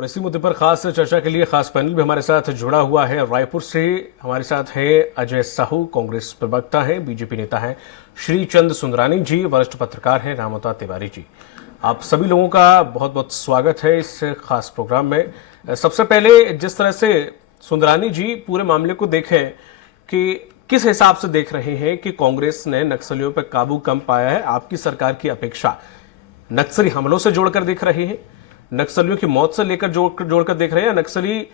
और इसी मुद्दे पर खास चर्चा के लिए खास पैनल भी हमारे साथ जुड़ा हुआ है। रायपुर से हमारे साथ है अजय साहू, कांग्रेस प्रवक्ता हैं, बीजेपी नेता हैं, श्रीचंद सुंदरानी जी, वरिष्ठ पत्रकार हैं, रामोता तिवारी जी। आप सभी लोगों का बहुत बहुत स्वागत है इस खास प्रोग्राम में। सबसे पहले जिस तरह से सुंदरानी जी पूरे मामले को देखें कि किस हिसाब से देख रहे हैं कि कांग्रेस ने नक्सलियों पर काबू कम पाया है, आपकी सरकार की अपेक्षा नक्सली हमलों से जोड़कर देख रहे हैं, नक्सलियों की मौत से लेकर जोड़कर देख रहे हैं, नक्सली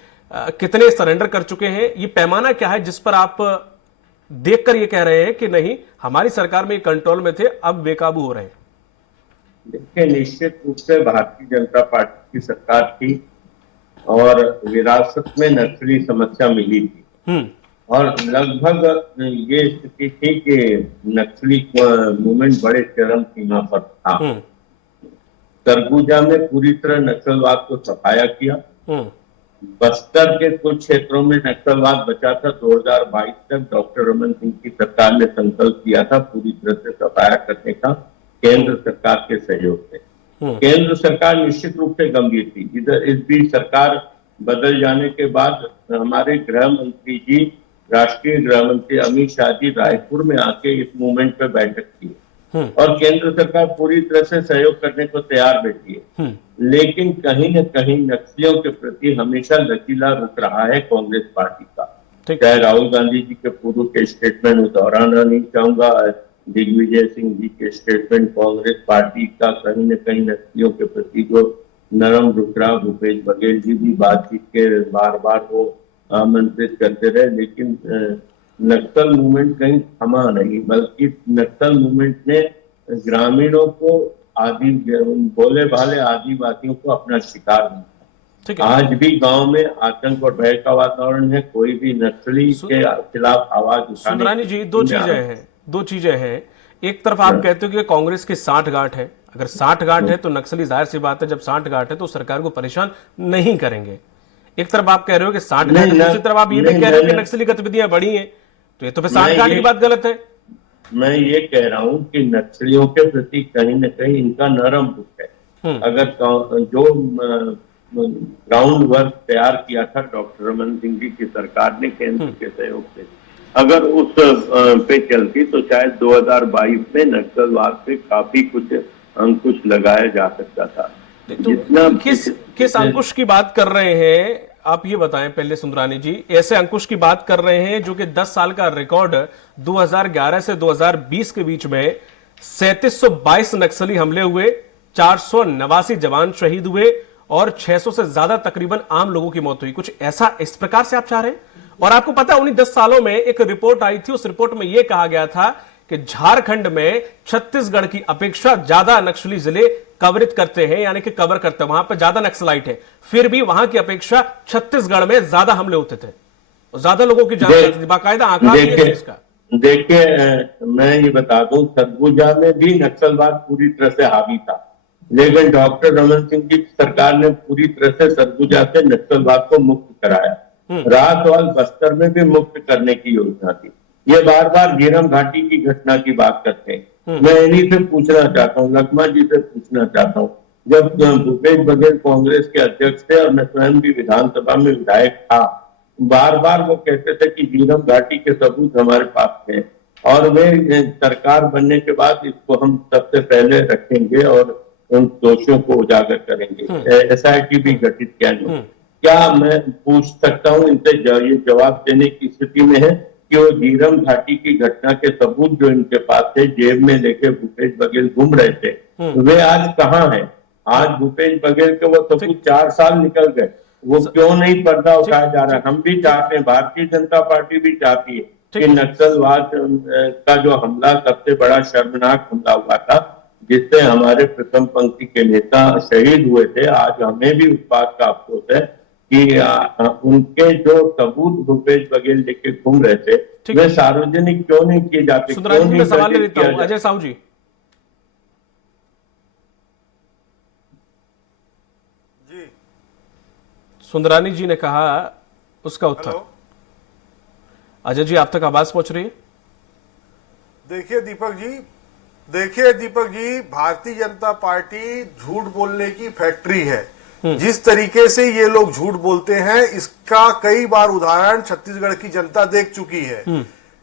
कितने सरेंडर कर चुके हैं, ये पैमाना क्या है जिस पर आप देखकर ये कह रहे हैं कि नहीं हमारी सरकार में ये कंट्रोल में थे, अब बेकाबू हो रहे हैं? देखिए, निश्चित रूप से भारतीय जनता पार्टी की सरकार थी और विरासत में नक्सली समस्या मिली थी और लगभग ये स्थिति थी कि नक्सली मूवमेंट बड़े चरम सीमा पर था। सरगुजा में पूरी तरह नक्सलवाद को सफाया किया। बस्तर के कुछ क्षेत्रों में नक्सलवाद बचा था। 2022 तक डॉक्टर रमन सिंह की सरकार ने संकल्प किया था पूरी तरह से सफाया करने का केंद्र सरकार के सहयोग से। केंद्र सरकार निश्चित रूप से गंभीर थी। इस बीच सरकार बदल जाने के बाद हमारे गृह मंत्री जी, राष्ट्रीय गृह मंत्री अमित शाह जी रायपुर में आके इस मूवमेंट पे बैठक की और केंद्र सरकार पूरी तरह से सहयोग करने को तैयार बैठी है। लेकिन कहीं न कहीं नक्सलियों के प्रति हमेशा लचीला रुख रहा है कांग्रेस पार्टी का। चाहे राहुल गांधी जी के पूर्व के स्टेटमेंट में दोहराना नहीं चाहूंगा, दिग्विजय सिंह जी के स्टेटमेंट, कांग्रेस पार्टी का कहीं न कहीं नक्सलियों के प्रति जो नरम रुख रहा, भूपेश बघेल जी भी बातचीत के बार बार वो आमंत्रित करते रहे, लेकिन नक्सल मूवमेंट कहीं थमा नहीं, बल्कि नक्सल मूवमेंट ने ग्रामीणों को, भोले भाले आदिवासियों को अपना शिकार बनाया। आज भी गांव में आतंक और भय का वातावरण है। कोई भी नक्सली के खिलाफ आवाज उठाने। सुंदरानी जी, दो चीजें हैं। एक तरफ आप कहते हो कि कांग्रेस की साठगांठ है, अगर साठगांठ है तो नक्सली जाहिर सी बात है जब साठगांठ है तो सरकार को परेशान नहीं करेंगे। एक तरफ आप कह रहे हो कि साठगांठ, दूसरी तरफ आप ये भी कह रहे हो कि नक्सली गतिविधियां बढ़ी हैं, तो ये तो फिर साठगांठ की बात गलत है। मैं ये कह रहा हूं कि नक्सलियों के प्रति कहीं न कहीं इनका नरम रुख है। अगर जो ग्राउंड वर्क तैयार किया था डॉक्टर रमन सिंह जी की सरकार ने केंद्र के सहयोग से, अगर उस पे चलती तो शायद 2022 में नक्सलवाद पे काफी कुछ अंकुश लगाया जा सकता था। तो किस अंकुश की बात कर रहे हैं आप ये बताएं पहले सुंदरानी जी। ऐसे अंकुश की बात कर रहे हैं जो कि 10 साल का रिकॉर्ड 2011 से 2020 के बीच में 3722 नक्सली हमले हुए, 489 जवान शहीद हुए और 600 से ज्यादा तकरीबन आम लोगों की मौत हुई। कुछ ऐसा इस प्रकार से आप चाह रहे हैं? और आपको पता है उन्हीं 10 सालों में एक रिपोर्ट आई थी, उस रिपोर्ट में यह कहा गया था कि झारखंड में छत्तीसगढ़ की अपेक्षा ज्यादा नक्सली जिले कवरित करते हैं, यानी कि कवर करते हैं, वहां पर ज्यादा नक्सलाइट है, फिर भी वहां की अपेक्षा छत्तीसगढ़ में ज्यादा हमले होते थे, ज्यादा लोगों की जान जाती थी। बाकायदा आंकड़ा है इसका। देखिए, मैं ये बता दूं, सरगुजा में भी नक्सलवाद पूरी तरह से हावी था, लेकिन डॉक्टर रमन सिंह की सरकार ने पूरी तरह से सरगुजा से नक्सलवाद को मुक्त कराया। रातवाल बस्तर में भी मुक्त करने की योजना थी। ये बार बार झीरम घाटी की घटना की बात करते हैं। मैं इन्हीं से पूछना चाहता हूँ, लखमा जी से पूछना चाहता हूँ, जब भूपेश बघेल कांग्रेस के अध्यक्ष थे और मैं स्वयं भी विधानसभा में विधायक था, बार बार वो कहते थे कि झीरम घाटी के सबूत हमारे पास थे और वे सरकार बनने के बाद इसको हम सबसे पहले रखेंगे और उन दोषियों को उजागर करेंगे, SIT भी गठित किया। क्या मैं पूछ सकता हूँ इनसे, ये जवाब देने की स्थिति में है कि वो झीरम घाटी की घटना के सबूत जो इनके पास थे, जेब में लेके भूपेश बघेल घूम रहे थे, वे आज कहाँ हैं? आज भूपेश बघेल के वो सबूत 4 साल निकल गए, वो क्यों नहीं पर्दा उठाया जा रहा है? हम भी चाहते हैं, भारतीय जनता पार्टी भी चाहती है कि नक्सलवाद का जो हमला सबसे बड़ा शर्मनाक हमला हुआ था, जिससे हमारे प्रथम पंक्ति के नेता शहीद हुए थे, आज हमें भी उस बात का अफसोस है कि उनके जो सबूत भूपेश बघेल लेके घूम रहे थे वे सार्वजनिक क्यों नहीं किए जाते? सुंदरानी, मैं सवाल ले लेता हूं अजय साहू जी। सुंदरानी जी ने कहा, उसका उत्तर अजय जी आप तक आवाज पहुंच रही है? देखिए दीपक जी, भारतीय जनता पार्टी झूठ बोलने की फैक्ट्री है। जिस तरीके से ये लोग झूठ बोलते हैं, इसका कई बार उदाहरण छत्तीसगढ़ की जनता देख चुकी है।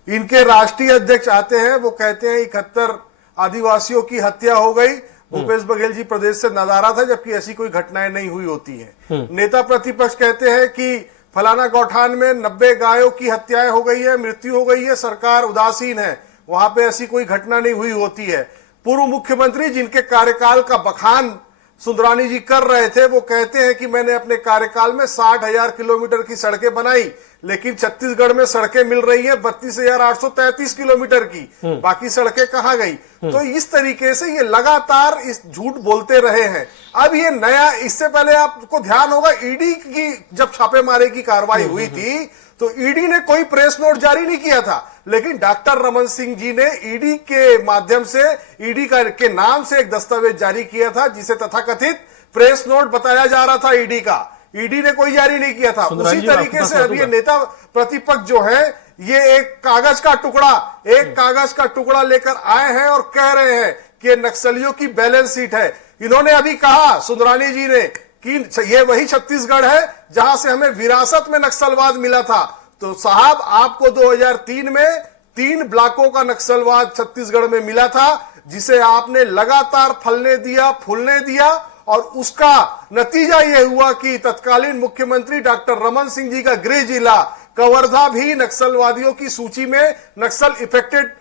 इनके राष्ट्रीय अध्यक्ष आते हैं, वो कहते हैं 71 आदिवासियों की हत्या हो गई, भूपेश बघेल जी प्रदेश से नदारा था, जबकि ऐसी कोई घटनाएं नहीं हुई होती हैं। नेता प्रतिपक्ष कहते हैं कि फलाना गौठान में 90 गायों की हत्याएं हो गई है, मृत्यु हो गई है, सरकार उदासीन है, वहां पे ऐसी कोई घटना नहीं हुई होती है। पूर्व मुख्यमंत्री जिनके कार्यकाल का बखान सुंदरानी जी कर रहे थे, वो कहते हैं कि मैंने अपने कार्यकाल में 60,000 किलोमीटर की सड़कें बनाई, लेकिन छत्तीसगढ़ में सड़कें मिल रही है 32,833 किलोमीटर की, बाकी सड़कें कहां गई। तो इस तरीके से ये लगातार इस झूठ बोलते रहे हैं। अब ये नया, इससे पहले आपको ध्यान होगा ईडी की जब छापेमारी की कार्रवाई हुई थी तो ईडी ने कोई प्रेस नोट जारी नहीं किया था, लेकिन डॉक्टर रमन सिंह जी ने ईडी के माध्यम से, ईडी के नाम से एक दस्तावेज जारी किया था, जिसे तथाकथित प्रेस नोट बताया जा रहा था ईडी का। ईडी ने कोई जारी नहीं किया था। उसी तरीके से अब ये नेता प्रतिपक्ष जो है, ये एक कागज का टुकड़ा लेकर आए हैं और कह रहे हैं कि नक्सलियों की बैलेंस शीट है। इन्होंने अभी कहा, सुंदरानी जी ने, कि ये वही छत्तीसगढ़ है जहां से हमें विरासत में नक्सलवाद मिला था। तो साहब, आपको 2003 में 3 ब्लॉकों का नक्सलवाद छत्तीसगढ़ में मिला था, जिसे आपने लगातार फलने दिया, फूलने दिया, और उसका नतीजा यह हुआ कि तत्कालीन मुख्यमंत्री डॉक्टर रमन सिंह जी का गृह जिला कवर्धा भी नक्सलवादियों की सूची में, नक्सल इफेक्टेड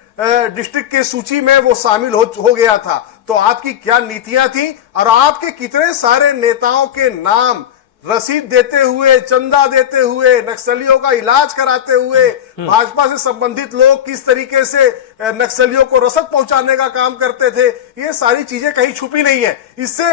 डिस्ट्रिक्ट की सूची में वो शामिल हो गया था। तो आपकी क्या नीतियां थी, और आपके कितने सारे नेताओं के नाम रसीद देते हुए, चंदा देते हुए, नक्सलियों का इलाज कराते हुए, भाजपा से संबंधित लोग किस तरीके से नक्सलियों को रसद पहुंचाने का काम करते थे, ये सारी चीजें कहीं छुपी नहीं है। इससे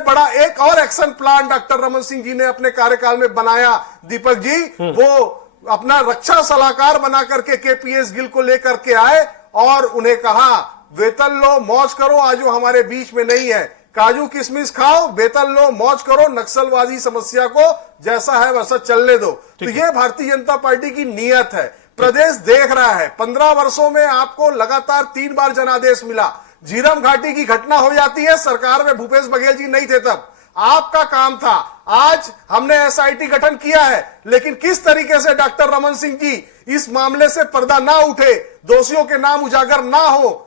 बड़ा एक और action plan doctor Raman Singh ji ने अपने कार्यकाल में बनाया। दीपक जी, वो अपना रक्षा सलाहकार बना करके केपीएस गिल को लेकर के आए और उन्हें कहा, वेतन लो, मौज करो, आज वो हमारे बीच में नहीं है, काजू किशमिश खाओ, वेतन लो, मौज करो, नक्सलवादी समस्या को जैसा है वैसा चलने दो। तो ये भारतीय जनता पार्टी की नीयत है। प्रदेश देख रहा है, 15 वर्षों में आपको लगातार 3 बार जनादेश मिला। झीरम घाटी की घटना हो जाती है, सरकार में भूपेश बघेल जी नहीं थे, तब आपका काम था। आज हमने एसआईटी गठन किया है, लेकिन किस तरीके से डॉक्टर रमन सिंह जी इस मामले से पर्दा ना उठे, दोषियों के नाम उजागर ना हो,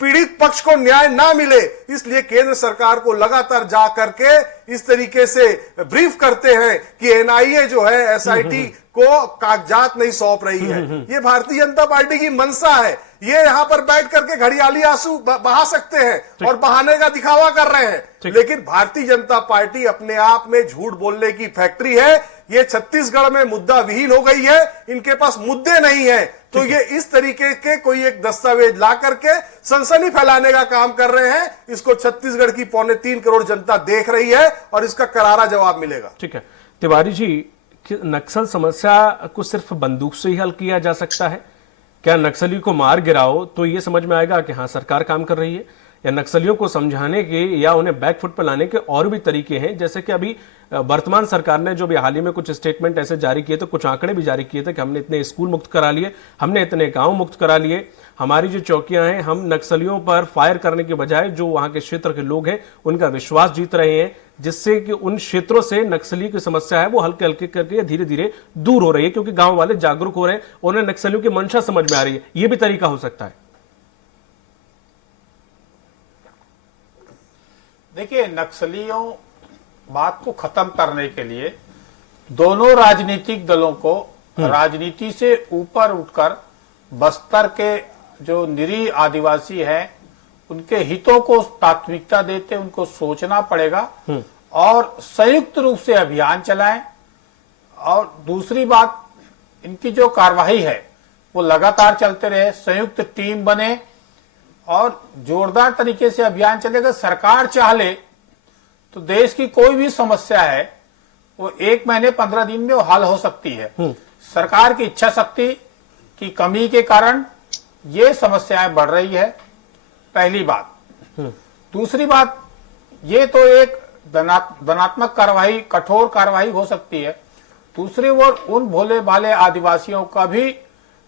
पीड़ित पक्ष को न्याय ना मिले, इसलिए केंद्र सरकार को लगातार जा करके इस तरीके से ब्रीफ करते हैं कि एनआईए जो है एसआईटी को कागजात नहीं सौंप रही है। ये भारतीय जनता पार्टी की मंशा है। ये यहां पर बैठ करके घड़ियाली आंसू बहा सकते हैं और बहाने का दिखावा कर रहे हैं, लेकिन भारतीय जनता पार्टी अपने आप में झूठ बोलने की फैक्ट्री है। ये छत्तीसगढ़ में मुद्दा विहीन हो गई है, इनके पास मुद्दे नहीं है, तो ये इस तरीके के कोई एक दस्तावेज ला करके सनसनी फैलाने का काम कर रहे हैं। इसको छत्तीसगढ़ की 3.25 करोड़ जनता देख रही है और इसका करारा जवाब मिलेगा। ठीक है तिवारी जी, नक्सल समस्या को सिर्फ बंदूक से ही हल किया जा सकता है क्या? नक्सली को मार गिराओ तो ये समझ में आएगा कि हाँ सरकार काम कर रही है, या नक्सलियों को समझाने के या उन्हें बैकफुट पर लाने के और भी तरीके हैं? जैसे कि अभी वर्तमान सरकार ने जो भी हाल ही में कुछ स्टेटमेंट ऐसे जारी किए थे, कुछ आंकड़े भी जारी किए थे कि हमने इतने स्कूल मुक्त करा लिए, हमने इतने गांव मुक्त करा लिए, हमारी जो चौकियां हैं हम नक्सलियों पर फायर करने के बजाय जो वहां के क्षेत्र के लोग हैं उनका विश्वास जीत रहे हैं, जिससे कि उन क्षेत्रों से नक्सली की समस्या है वो हल्के हल्के करके धीरे धीरे दूर हो रही है, क्योंकि गांव वाले जागरूक हो रहे हैं, उन्हें नक्सलियों की मंशा समझ में आ रही है। ये भी तरीका हो सकता है। देखिए, नक्सलियों बात को खत्म करने के लिए दोनों राजनीतिक दलों को राजनीति से ऊपर उठकर बस्तर के जो निरीह आदिवासी हैं उनके हितों को प्राथमिकता देते उनको सोचना पड़ेगा और संयुक्त रूप से अभियान चलाएं। और दूसरी बात, इनकी जो कार्यवाही है वो लगातार चलते रहे, संयुक्त टीम बने और जोरदार तरीके से अभियान चलेगा। सरकार चाह ले तो देश की कोई भी समस्या है वो 1 महीने 15 दिन में वो हल हो सकती है। सरकार की इच्छा शक्ति की कमी के कारण ये समस्याएं बढ़ रही है, पहली बात। दूसरी बात, ये तो एक धनात्मक कार्रवाई, कठोर कार्रवाई हो सकती है। दूसरी ओर उन भोले भाले आदिवासियों का भी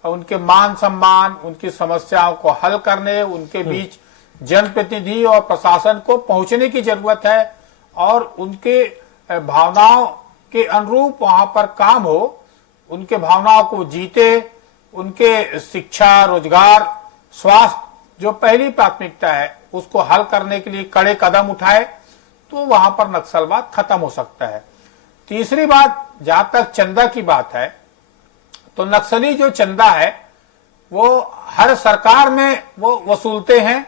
उनके मान सम्मान, उनकी समस्याओं को हल करने, उनके बीच जनप्रतिनिधि और प्रशासन को पहुंचने की जरूरत है और उनके भावनाओं के अनुरूप वहां पर काम हो, उनके भावनाओं को जीते, उनके शिक्षा, रोजगार, स्वास्थ्य जो पहली प्राथमिकता है उसको हल करने के लिए कड़े कदम उठाए, तो वहां पर नक्सलवाद खत्म हो सकता है। तीसरी बात, जहां तक चंदा की बात है, तो नक्सली जो चंदा है वो हर सरकार में वो वसूलते हैं।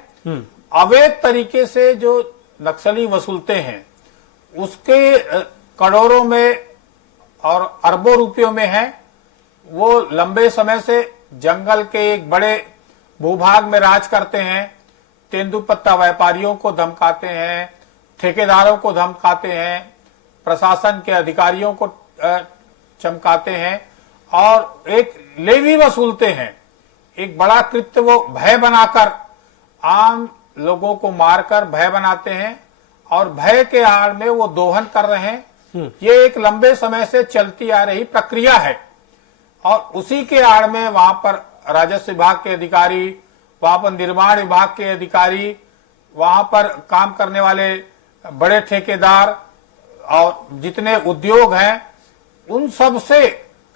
अवैध तरीके से जो नक्सली वसूलते हैं उसके करोड़ों में और अरबों रुपयों में है। वो लंबे समय से जंगल के एक बड़े भूभाग में राज करते हैं, तेंदुपत्ता व्यापारियों को धमकाते हैं, ठेकेदारों को धमकाते हैं, प्रशासन के अधिकारियों को चमकाते हैं और एक लेवी वसूलते हैं। एक बड़ा कृत्य वो भय बनाकर आम लोगों को मारकर भय बनाते हैं और भय के आड़ में वो दोहन कर रहे हैं। ये एक लंबे समय से चलती आ रही प्रक्रिया है और उसी के आड़ में वहां पर राजस्व विभाग के अधिकारी, वहां पर निर्माण विभाग के अधिकारी, वहां पर काम करने वाले बड़े ठेकेदार और जितने उद्योग हैं उन सब से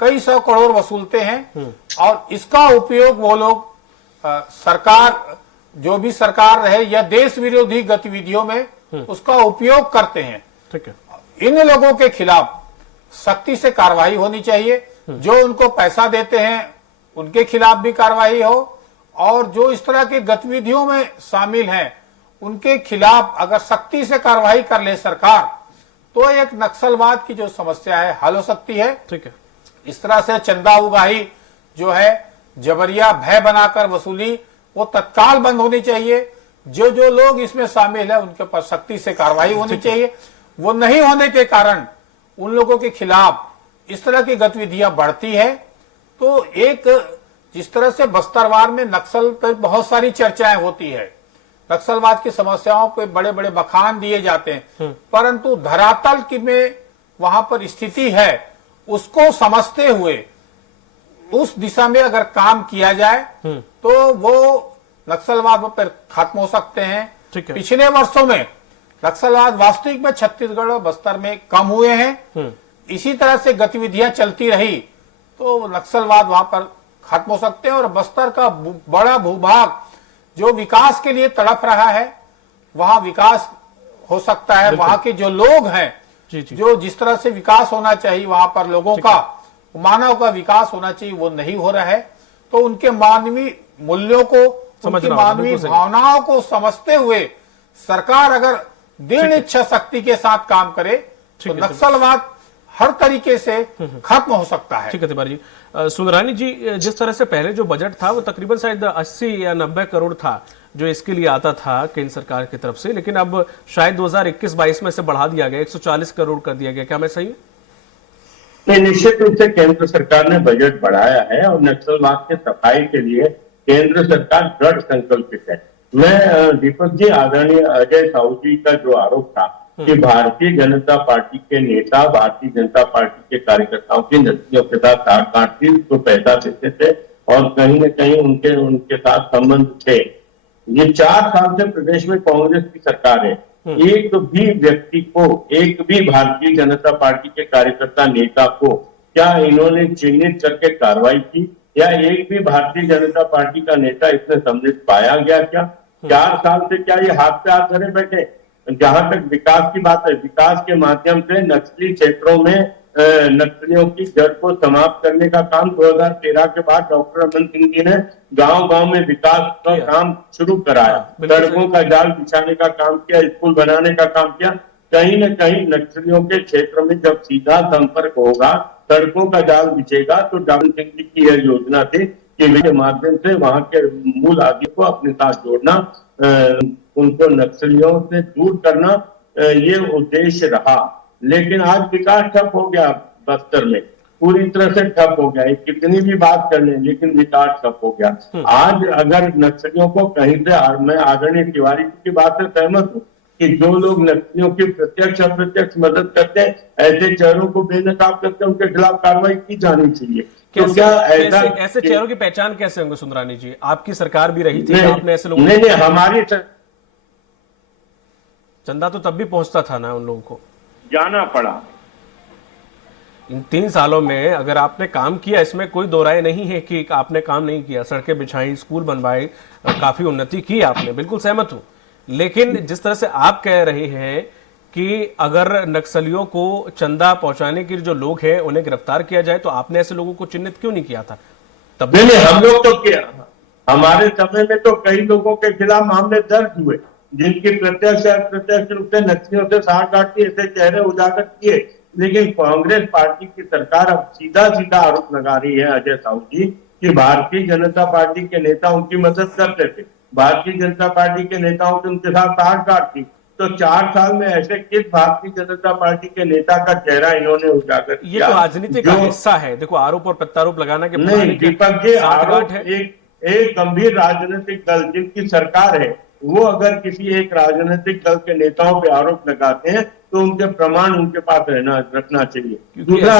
कई सौ करोड़ वसूलते हैं और इसका उपयोग वो लोग सरकार, जो भी सरकार रहे या देश विरोधी गतिविधियों में उसका उपयोग करते हैं। ठीक है। इन लोगों के खिलाफ सख्ती से कार्रवाई होनी चाहिए। जो उनको पैसा देते हैं उनके खिलाफ भी कार्रवाई हो और जो इस तरह की गतिविधियों में शामिल हैं उनके खिलाफ अगर सख्ती से कार्रवाई कर ले सरकार, तो एक नक्सलवाद की जो समस्या है हल हो सकती है। ठीक है। इस तरह से चंदा उगाही जो है, जबरिया भय बनाकर वसूली, वो तत्काल बंद होनी चाहिए। जो जो लोग इसमें शामिल है उनके ऊपर सख्ती से कार्रवाई होनी चाहिए। वो नहीं होने के कारण उन लोगों के खिलाफ इस तरह की गतिविधियां बढ़ती है। तो एक जिस तरह से बस्तरवार में नक्सल पर बहुत सारी चर्चाएं होती है, नक्सलवाद की समस्याओं पे बड़े बड़े बखान दिए जाते हैं, परंतु धरातल की में वहां पर स्थिति है उसको समझते हुए उस दिशा में अगर काम किया जाए तो वो नक्सलवाद पर खत्म हो सकते हैं। पिछले वर्षों में नक्सलवाद वास्तविक में छत्तीसगढ़ और बस्तर में कम हुए हैं। इसी तरह से गतिविधियां चलती रही तो नक्सलवाद वहां पर खत्म हो सकते हैं और बस्तर का बड़ा भूभाग जो विकास के लिए तड़प रहा है वहां विकास हो सकता है। वहां के जो लोग हैं जो जिस तरह से विकास होना चाहिए वहां पर लोगों का, मानव का विकास होना चाहिए, वो नहीं हो रहा है। तो उनके मानवीय मूल्यों को, उनकी मानवीय भावनाओं को समझते हुए सरकार अगर दृढ़ इच्छा शक्ति के साथ काम करे तो नक्सलवाद हर तरीके से खत्म हो सकता है। ठीक है तिवारी जी। सुंदरानी जी, जिस तरह से पहले जो बजट था वो तकरीबन शायद 80 या 90 करोड़ था जो इसके लिए आता था केंद्र सरकार की तरफ से, लेकिन अब शायद 2021-22 में से बढ़ा दिया गया, 140 करोड़ कर दिया गया। क्या मैं सही हूँ? नहीं, निश्चित रूप से केंद्र सरकार ने बजट बढ़ाया है और नक्सलवाद के सफाई के लिए केंद्र सरकार दृढ़ संकल्पित है। मैं दीपक जी, आदरणीय अजय साहू जी का जो आरोप था कि भारतीय जनता पार्टी के नेता भारतीय जनता पार्टी के कार्यकर्ताओं की नस्लियों के साथ साठ को पैसा देते थे और कहीं न कहीं उनके साथ संबंध थे। ये 4 साल से प्रदेश में कांग्रेस की सरकार है। एक भी व्यक्ति को, एक भी भारतीय जनता पार्टी के कार्यकर्ता नेता को क्या इन्होंने चिन्हित करके कार्रवाई की या एक भी भारतीय जनता पार्टी का नेता इसमें सम्मिलित पाया गया? क्या 4 साल से क्या ये हाथ पे हाथ धरे बैठे? जहां तक विकास की बात है, विकास के माध्यम से नक्सली क्षेत्रों में नक्सलियों की जड़ को समाप्त करने का काम 2013 के बाद डॉक्टर रमन सिंह जी ने गांव-गांव में विकास का काम शुरू कराया, सड़कों का जाल बिछाने का काम किया, स्कूल बनाने का काम किया। कहीं न कहीं नक्सलियों के क्षेत्र में जब सीधा संपर्क होगा, सड़कों का जाल बिछेगा, तो डॉक्टर सिंह जी की यह योजना थी कि के माध्यम से वहां के मूल आदि को अपने साथ जोड़ना, उनको नक्सलियों से दूर करना, ये उद्देश्य रहा। लेकिन आज विकास ठप हो गया, बस्तर में पूरी तरह से ठप हो गया। कितनी भी बात कर लें लेकिन विकास ठप हो गया। आज अगर नक्सलियों को कहीं से, मैं आदरणीय तिवारी की बात से सहमत हूँ कि जो लोग नक्सलियों की प्रत्यक्ष अप्रत्यक्ष मदद करते हैं, ऐसे चेहरों को बेनकाब करते हैं, उनके खिलाफ कार्रवाई की जानी चाहिए। तो क्या ऐसे चेहरों की पहचान कैसे होंगे सुंदरानी जी? आपकी सरकार भी रही थी, आपने ऐसे लोगों नहीं, हमारी चंदा तो तब भी पहुंचता था ना उन लोगों को। जाना पड़ा। इन 3 सालों में अगर आपने काम किया, इसमें कोई दो राय नहीं है कि आपने काम नहीं किया, सड़कें बिछाई, स्कूल बनवाए, काफी उन्नति की आपने, बिल्कुल सहमत हूं। लेकिन जिस तरह से आप कह रहे हैं कि अगर नक्सलियों को चंदा पहुंचाने के जो लोग हैं उन्हें गिरफ्तार किया जाए, तो आपने ऐसे लोगों को चिन्हित क्यों नहीं किया था तब? नहीं, हम लोग तो किया, हमारे समय में तो कई लोगों के खिलाफ मामले दर्ज हुए, जिनकी प्रत्यक्ष या अप्रत्यक्ष रूप से नक्सलियों से साठगांठ की, ऐसे चेहरे उजागर किए। लेकिन कांग्रेस पार्टी की सरकार अब सीधा सीधा आरोप लगा रही है अजय साहू जी कि भारतीय जनता पार्टी के नेता उनकी मदद करते थे, भारतीय जनता पार्टी के नेताओं की उनके साथ साठगांठ थी। तो 4 साल में ऐसे किस भारतीय जनता पार्टी के नेता का चेहरा इन्होंने उजागर ये किया? तो राजनीति का हिस्सा है। देखो, आरोप और प्रत्यारोप लगाना के नहीं दीपक जी, आरोप है। एक गंभीर राजनीतिक दल जिनकी सरकार है, वो अगर किसी एक राजनीतिक दल के नेताओं पे आरोप लगाते हैं तो उनके प्रमाण उनके पास रखना चाहिए। दूसरा,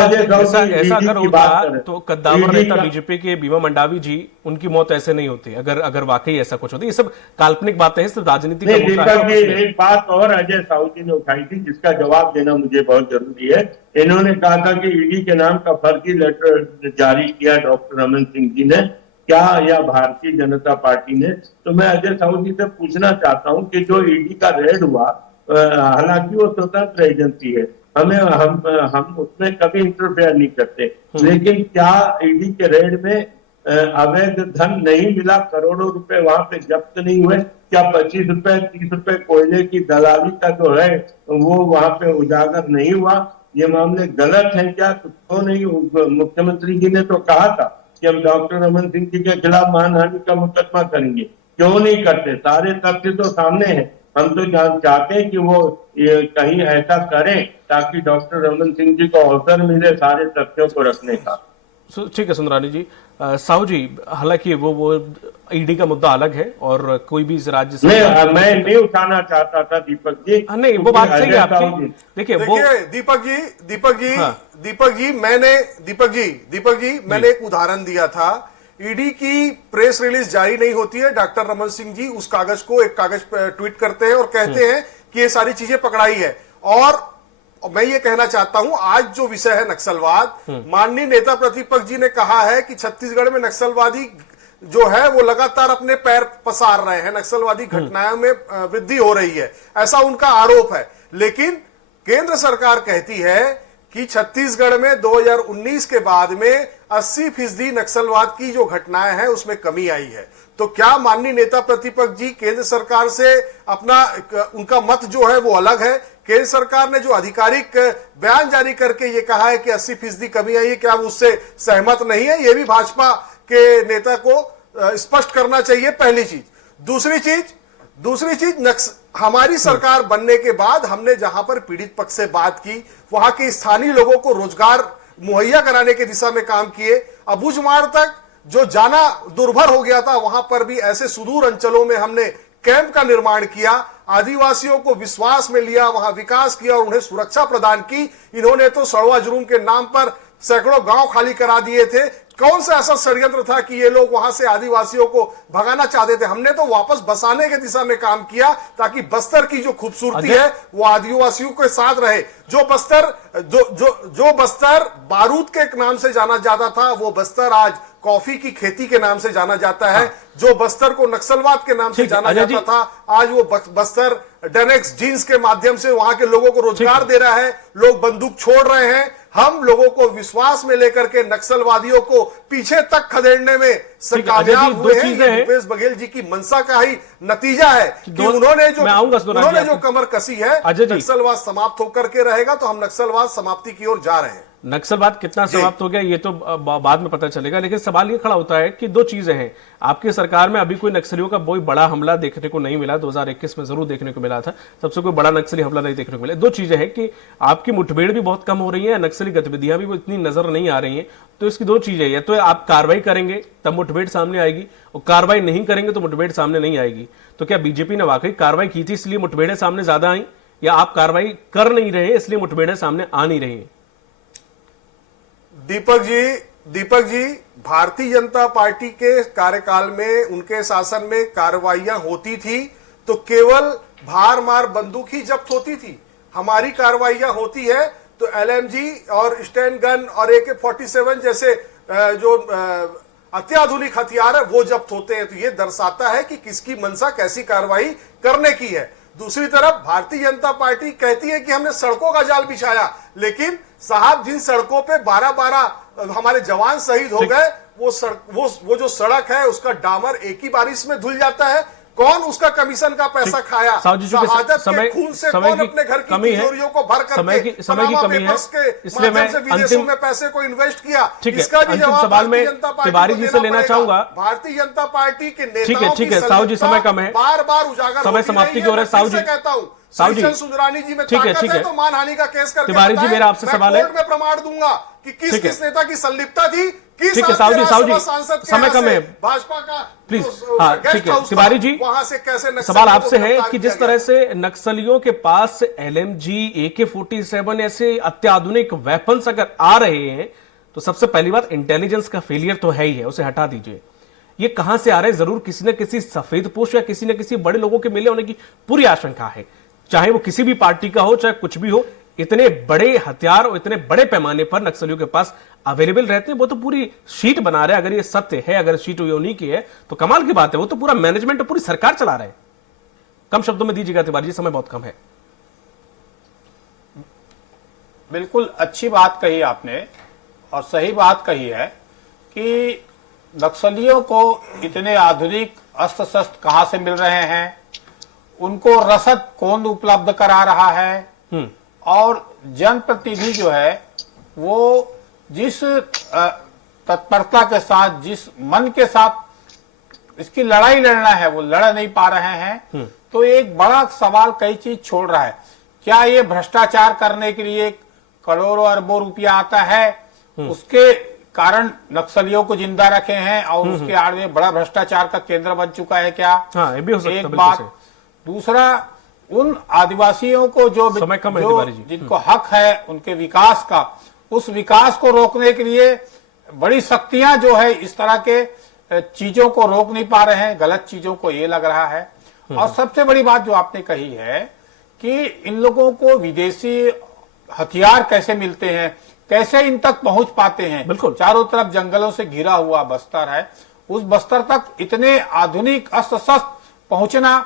ऐसा अगर होता तो कद्दावर नेता बीजेपी के बीमा मंडावी जी, उनकी मौत ऐसे नहीं होती अगर वाकई ऐसा कुछ होता। ये सब काल्पनिक बातें हैं, सिर्फ राजनीति का मुद्दा है। एक बात और अजय साहू जी ने उठाई थी जिसका जवाब देना मुझे बहुत जरूरी है। इन्होंने कहा था कि ईडी के नाम का फर्जी लेटर जारी किया डॉक्टर रमन सिंह जी ने, क्या या भारतीय जनता पार्टी ने? तो मैं अजय साहू जी से पूछना चाहता हूं कि जो ईडी का रेड हुआ, हालांकि वो स्वतंत्र एजेंसी है, हम उसमें कभी इंटरफेयर नहीं करते, लेकिन क्या ईडी के रेड में अवैध धन नहीं मिला? करोड़ों रुपए वहां पे जब्त नहीं हुए? क्या 25 रुपए 30 रुपए कोयले की दलाली का जो है वो वहां पे उजागर नहीं हुआ? ये मामले गलत हैं क्या? तो नहीं, मुख्यमंत्री जी ने तो कहा था कि हम डॉक्टर रमन सिंह जी के खिलाफ मानहानि का मुकदमा करेंगे। क्यों नहीं करते? सारे तथ्य तो सामने हैं। हम तो चाहते हैं कि वो कहीं ऐसा करें ताकि डॉक्टर रमन सिंह जी को अवसर मिले सारे तथ्यों को रखने का। ठीक है सुंदरानी जी। साहू जी, हालांकि वो ईडी का मुद्दा अलग है और कोई भी राज्य से मैं नहीं उठाना चाहता था दीपक जी। नहीं, वो बात सही है आपकी। देखिए दीपक जी मैंने एक उदाहरण दिया था। ईडी की प्रेस रिलीज जारी नहीं होती है, डॉक्टर रमन सिंह जी उस कागज को एक कागज ट्वीट करते हैं और कहते हैं कि ये सारी चीजें पकड़ाई है। और मैं ये कहना चाहता हूं, आज जो विषय है नक्सलवाद, माननीय नेता प्रतिपक्ष जी ने कहा है कि छत्तीसगढ़ में नक्सलवादी जो है वो लगातार अपने पैर पसार रहे हैं, नक्सलवादी घटनाओं में वृद्धि हो रही है, ऐसा उनका आरोप है। लेकिन केंद्र सरकार कहती है कि छत्तीसगढ़ में 2019 के बाद में 80% नक्सलवाद की जो घटनाएं हैं उसमें कमी आई है। तो क्या माननीय नेता प्रतिपक्ष जी केंद्र सरकार से अपना उनका मत जो है वो अलग है? केंद्र सरकार ने जो आधिकारिक बयान जारी करके ये कहा है कि 80% कमी आई है, क्या वो उससे सहमत नहीं है? ये भी भाजपा के नेता को स्पष्ट करना चाहिए, पहली चीज। दूसरी चीज हमारी सरकार बनने के बाद हमने जहां पर पीड़ित पक्ष से बात की, वहां के स्थानीय लोगों को रोजगार मुहैया कराने की दिशा में काम किए। अबूझमाड़ तक जो जाना दुर्भर हो गया था, वहां पर भी ऐसे सुदूर अंचलों में हमने कैंप का निर्माण किया, आदिवासियों को विश्वास में लिया, वहां विकास किया और उन्हें सुरक्षा प्रदान की। इन्होंने तो सड़वा जुर्म के नाम पर सैकड़ों गांव खाली करा दिए थे। कौन सा ऐसा षड्यंत्र था कि ये लोग वहां से आदिवासियों को भगाना चाहते थे? हमने तो वापस बसाने की दिशा में काम किया ताकि बस्तर की जो खूबसूरती है वो आदिवासियों के साथ रहे। जो बस्तर बारूद के नाम से जाना जाता था, वो बस्तर आज कॉफी की खेती के नाम से जाना जाता है। जो बस्तर को नक्सलवाद के नाम से जाना जाता था, आज वो बस्तर डेनेक्स जीन्स के माध्यम से वहां के लोगों को रोजगार दे रहा है। लोग बंदूक छोड़ रहे हैं। हम लोगों को विश्वास में लेकर के नक्सलवादियों को पीछे तक खदेड़ने में कामयाब हुए हैं। भूपेश बघेल जी की मंशा का ही नतीजा है कि उन्होंने जो कमर कसी है, नक्सलवाद समाप्त होकर के रहेगा, तो हम नक्सलवाद समाप्ति की ओर जा रहे हैं। नक्सलवाद कितना समाप्त हो गया ये तो बाद में पता चलेगा, लेकिन सवाल ये खड़ा होता है कि दो चीजें हैं। आपकी सरकार में अभी कोई नक्सलियों का कोई बड़ा हमला देखने को नहीं मिला। 2021 में जरूर देखने को मिला था, सबसे कोई बड़ा नक्सली हमला नहीं देखने को मिला। दो चीजें हैं कि आपकी मुठभेड़ भी बहुत कम हो रही है, नक्सली गतिविधियां भी वो इतनी नजर नहीं आ रही हैं। तो इसकी दो चीजें, या तो आप कार्रवाई करेंगे तब मुठभेड़ सामने आएगी, और कार्रवाई नहीं करेंगे तो मुठभेड़ सामने नहीं आएगी। तो क्या बीजेपी ने वाकई कार्रवाई की थी इसलिए मुठभेड़ें सामने ज्यादा आई, या आप कार्रवाई कर नहीं रहे इसलिए मुठभेड़ें सामने आ नहीं रही? दीपक जी, भारतीय जनता पार्टी के कार्यकाल में, उनके शासन में कार्रवाइयां होती थी तो केवल भार मार बंदूक ही जब्त होती थी। हमारी कार्रवाइयां होती है तो LMG और स्टैंड गन और AK-47 जैसे जो अत्याधुनिक हथियार है वो जब्त होते हैं। तो ये दर्शाता है कि किसकी मंशा कैसी कार्रवाई करने की है। दूसरी तरफ भारतीय जनता पार्टी कहती है कि हमने सड़कों का जाल बिछाया, लेकिन साहब जिन सड़कों पे 12-12 हमारे जवान शहीद हो गए, वो जो सड़क है उसका डामर एक ही बारिश में धुल जाता है। कौन उसका कमीशन का पैसा खाया? शहादत के खून से कौन अपने घर की तिजोरियों को भर करके समय की कमी है, इसलिए मैं विदेशों में पैसे को इन्वेस्ट किया? इसका भी जवाब सवाल में तिवारी जी से लेना चाहूंगा। भारतीय जनता पार्टी के नेताओं ठीक है साहू जी, समय कम है, बार बार उजागर समय समाप्ति की ओर है। साहू जी कहता हूँ, साहू जी सुंदरानी जी में ठीक है तो मानहानि का केस करके तिवारी जी मेरा आपसे सवाल है, कोर्ट में प्रमाण दूंगा कि किस नेता की संलिप्तता थी। ठीक है साहू जी समय कम है, भाजपा का प्लीज। हाँ ठीक है तिवारी जी, वहां से कैसे सवाल आपसे है कि जिस तरह से नक्सलियों के पास LMG AK-47 ऐसे अत्याधुनिक वेपन्स अगर आ रहे हैं तो सबसे पहली बात इंटेलिजेंस का फेलियर तो है ही है, उसे हटा दीजिए। ये कहां से आ रहे हैं? जरूर किसी न किसी सफेद पोश या किसी न किसी बड़े लोगों के मिले होने की पूरी आशंका है, चाहे वो किसी भी पार्टी का हो चाहे कुछ भी हो। इतने बड़े हथियार और इतने बड़े पैमाने पर नक्सलियों के पास अवेलेबल रहते हैं, वो तो पूरी शीट बना रहे हैं। अगर ये सत्य है, अगर शीट उन्हीं की है तो कमाल की बात है। वो तो पूरा मैनेजमेंट और पूरी सरकार चला रहे हैं। कम शब्दों में दीजिएगा तिवारी जी, समय बहुत कम है। बिल्कुल अच्छी बात कही आपने और सही बात कही है कि नक्सलियों को इतने आधुनिक अस्त्र शस्त्र कहां से मिल रहे हैं, उनको रसद कौन उपलब्ध करा रहा है, और जनप्रतिनिधि जो है वो जिस तत्परता के साथ, जिस मन के साथ इसकी लड़ाई लड़ना है वो लड़ नहीं पा रहे हैं। तो एक बड़ा सवाल कई चीज छोड़ रहा है। क्या ये भ्रष्टाचार करने के लिए करोड़ों अरबों रुपया आता है, उसके कारण नक्सलियों को जिंदा रखे हैं और उसके आड़ में बड़ा भ्रष्टाचार का केंद्र बन चुका है क्या? हाँ, ये भी हो सकता है, एक बात। दूसरा, उन आदिवासियों को जो जिनको हक है उनके विकास का, उस विकास को रोकने के लिए बड़ी शक्तियां जो है इस तरह के चीजों को रोक नहीं पा रहे हैं, गलत चीजों को ये लग रहा है। और सबसे बड़ी बात जो आपने कही है कि इन लोगों को विदेशी हथियार कैसे मिलते हैं, कैसे इन तक पहुंच पाते हैं। बिल्कुल, चारों तरफ जंगलों से घिरा हुआ बस्तर है, उस बस्तर तक इतने आधुनिक अस्त्र शस्त्र पहुंचना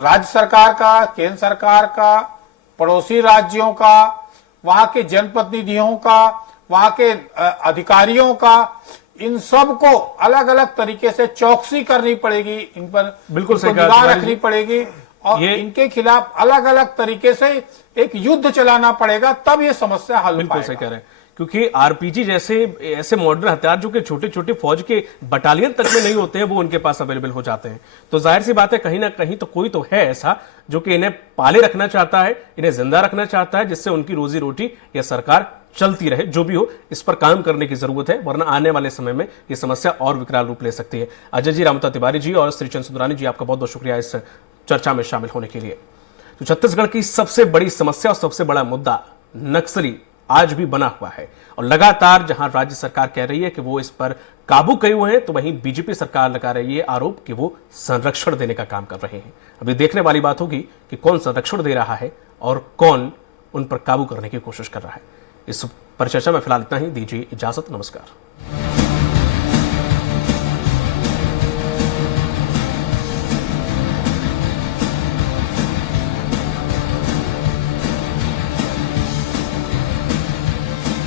राज्य सरकार का, केंद्र सरकार का, पड़ोसी राज्यों का, वहां के जनप्रतिनिधियों का, वहां के अधिकारियों का, इन सब को अलग अलग तरीके से चौकसी करनी पड़ेगी, इन पर बिल्कुल निगाह रखनी पड़ेगी और इनके खिलाफ अलग अलग तरीके से एक युद्ध चलाना पड़ेगा, तब ये समस्या हल हो पाएगा। बिल्कुल सही कह रहे हैं, क्योंकि RPG जैसे ऐसे मॉडर्न हथियार जो कि छोटे छोटे फौज के बटालियन तक में नहीं होते हैं, वो उनके पास अवेलेबल हो जाते हैं। तो जाहिर सी बात है कहीं ना कहीं तो कोई तो है ऐसा जो कि इन्हें पाले रखना चाहता है, इन्हें जिंदा रखना चाहता है, जिससे उनकी रोजी रोटी या सरकार चलती रहे। जो भी हो, इस पर काम करने की जरूरत है, वरना आने वाले समय में यह समस्या और विकराल रूप ले सकती है। अजय जी, रामता तिवारी जी और श्रीचंद सुंदरानी जी, आपका बहुत बहुत शुक्रिया इस चर्चा में शामिल होने के लिए। तो छत्तीसगढ़ की सबसे बड़ी समस्या और सबसे बड़ा मुद्दा नक्सली आज भी बना हुआ है, और लगातार जहां राज्य सरकार कह रही है कि वो इस पर काबू करे हुए हैं, तो वहीं बीजेपी सरकार लगा रही है आरोप कि वो संरक्षण देने का काम कर रहे हैं। अभी देखने वाली बात होगी कि कौन संरक्षण दे रहा है और कौन उन पर काबू करने की कोशिश कर रहा है। इस पर चर्चा में फिलहाल इतना ही। दीजिए इजाजत, नमस्कार।